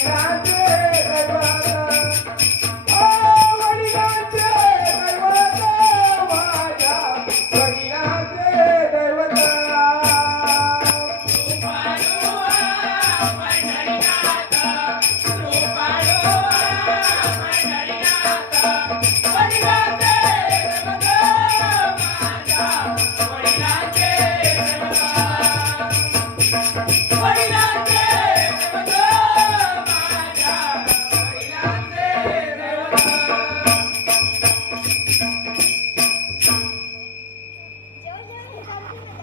Thank you.